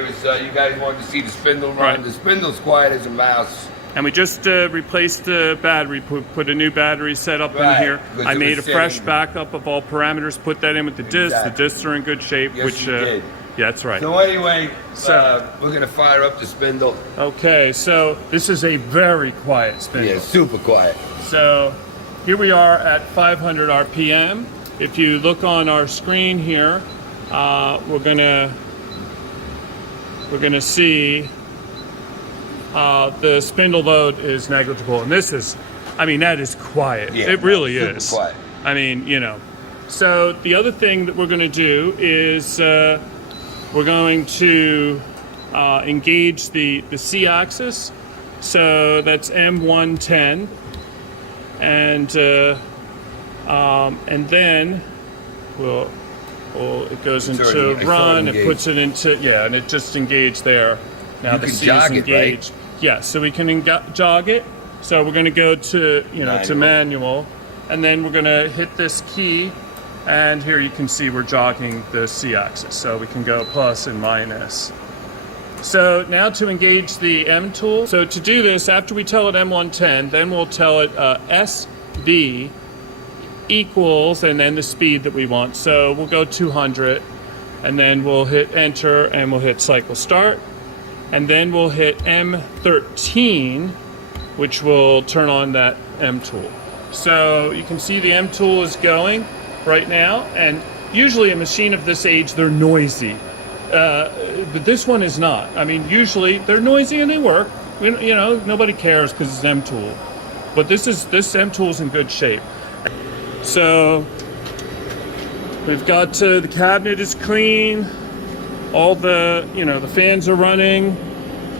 You guys wanted to see the spindle run. Right. The spindle's quiet as a mouse. And we just replaced the battery, put a new battery setup in here. I made a fresh backup of all parameters, put that in with the discs. The discs are in good shape. Yes, which, you did. Yeah, that's right. So anyway, we're going to fire up the spindle. Okay, so this is a very quiet spindle. Yeah, super quiet. So here we are at 500 RPM. If you look on our screen here, we're gonna see the spindle load is negligible, and this is, I mean, that is quiet. Yeah, it really is. Quiet. I mean, you know. So the other thing that we're going to do is we're going to engage the C-axis. So that's M110, and then it goes into run. It puts it into and it just engaged there. Now the C is engaged. Right? Yeah, so we can jog it. So we're going to go to to manual, and then we're going to hit this key, and here you can see we're jogging the C-axis. So we can go plus and minus. So now to engage the M tool. So to do this, after we tell it M110, then we'll tell it SV equals, and then the speed that we want. So we'll go 200, and then we'll hit enter, and we'll hit cycle start. And then we'll hit M13, which will turn on that M tool. So you can see the M tool is going right now, and usually a machine of this age, they're noisy. But this one is not. I mean, usually they're noisy and they work. Nobody cares because it's M tool. But this M tool is in good shape. So we've got the cabinet is clean. All the the fans are running.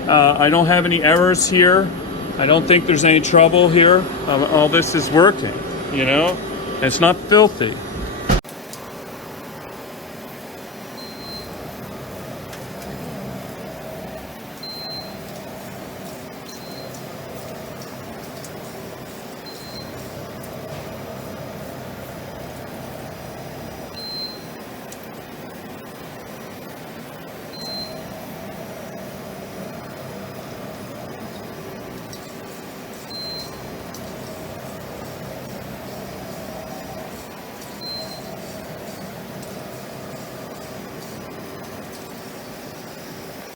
I don't have any errors here. I don't think there's any trouble here. All this is working. It's not filthy.